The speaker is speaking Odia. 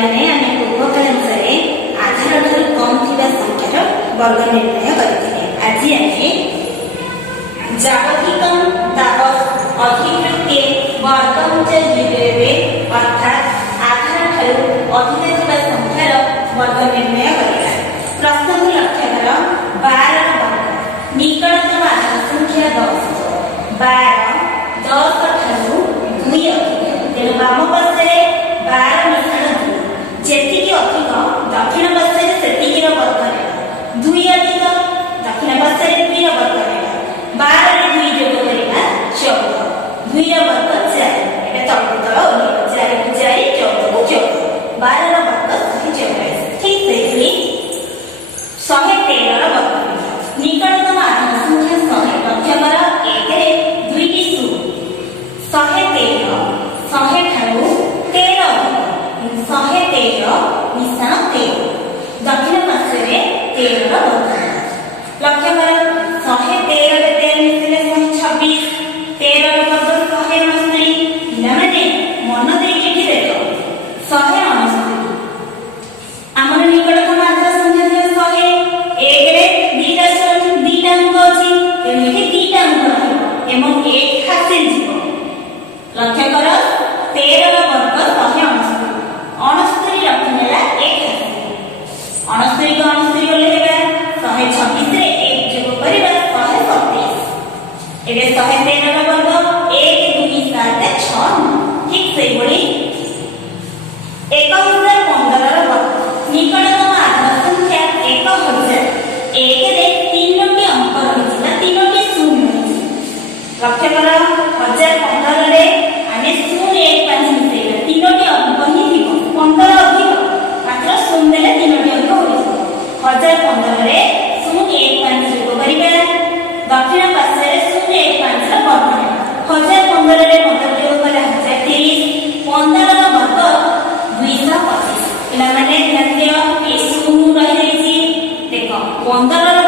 ପିଲାମାନେ ଆମେ ପୂର୍ବକାଳ ଅନୁସାରେ ଆଧାର ଠାରୁ କମ୍ ଥିବା ସଂଖ୍ୟାର ବର୍ଗ ନିର୍ଣ୍ଣୟ କରିଥିଲେ। ଆଜି ଆମେ जागतिकम दावत अधिकृत्य वर्गमुच विवेवे अर्थात आधार ठारू अधिक ଥିବା ସଂଖ୍ୟାର ବର୍ଗ ନିର୍ଣ୍ଣୟ କରିବା। ପ୍ରଥମ ଲକ୍ଷ୍ୟ କର 12 ର ବର୍ଗ ନିକଟତମ ଆଧାର ସଂଖ୍ୟା 10 12 10 ଠାରୁ 2 ଅଧିକ ତେଣୁ ବାମ ପାର୍ଶ୍ୱରେ 12 ମିଶାଣ 2 ଯେତିକି ଅଧିକ ଦକ୍ଷିଣ ପାର୍ଶ୍ୱରେ ସେତିକିର ବର୍ଗ ନେବ 2 ଅଧିକ ଦକ୍ଷିଣ ପାର୍ଶ୍ୱରେ 2 ର ବର୍ଗ ନେବ 12 ରେ 2 ଯୋଗ କରିବା 14 2 ର ବର୍ଗ 4 এটা ତଳକୁ ତଳ ଓଳିବ 4 କୁ 4 14 କୁ 14 12 ର ବର୍ଗ 144 ଠିକ ସେହିଭଳି 113 ର ବର୍ଗ ନିକଟତମ ଆଧାର ସଂଖ୍ୟା 100 ଲକ୍ଷ୍ୟ କର 1 ରେ 2ଟି ଶୂନ 113 100 ଠାରୁ 13 ଅଧିକ 113 ମିଶାଣ 13 ଦକ୍ଷିଣ ପାର୍ଶ୍ୱରେ 13 ର ବର୍ଗ ଲକ୍ଷ୍ୟ କର 113 ରେ 13 ମିଶିଲେ 126 13 ର ବର୍ଗ 169 ପିଲାମାନେ ମନ ଦେଇକି ଏଠି ଦେଖ 169 ଆମର ନିକଟତମ ଆଧାର ସଂଖ୍ୟା 100 1 ରେ 2ଟା ଅଙ୍କ ଅଛି ତେଣୁ ଏଠି 2ଟା ଅଙ୍କ ରହିବ ଏବଂ 1 ହାସିଲ ଯିବ ଲକ୍ଷ୍ୟ କର 13 ର ବର୍ଗ 169 69 ଲକ୍ଷ୍ୟ ନେଲା 1 ହାସିଲ 69 କୁ 69 ଓଲେଇବା 126 ରେ 1 ଯୋଗ କରିବା 127 ଏବେ 113 ର ବର୍ଗ 1 2 7 6 ଠିକ ସେଇଭଳି 1015 ର ବର୍ଗ ନିକଟତମ ଆଧାର ସଂଖ୍ୟା 1000 1 ରେ 3ଟି ଅଙ୍କ ରହିଛି ନା 3ଟି ଶୂନ ରହିଛି ଲକ୍ଷ୍ୟ କର 1015 ରେ ଆମେ 015 ମିଶେଇବା 3ଟି ଅଙ୍କ ହିଁ ଥିବ 15 ଅଧିକ ମାତ୍ର ଶୂନ ଦେଲେ 3ଟି ଅଙ୍କ ହୋଇଯିବ 1015 ରେ 015 ଯୋଗ କରିବା ଦକ୍ଷିଣ ପାର୍ଶ୍ୱରେ 015 ର ବର୍ଗ ନେବା 1015 ରେ 15 ଯୋଗ କଲେ 1030 15 ର ବର୍ଗ 225 ପିଲାମାନେ ଧ୍ୟାନ ଦିଅ ଏ ଶୂନ ରହିଯାଇଛି ଦେଖ 15 ର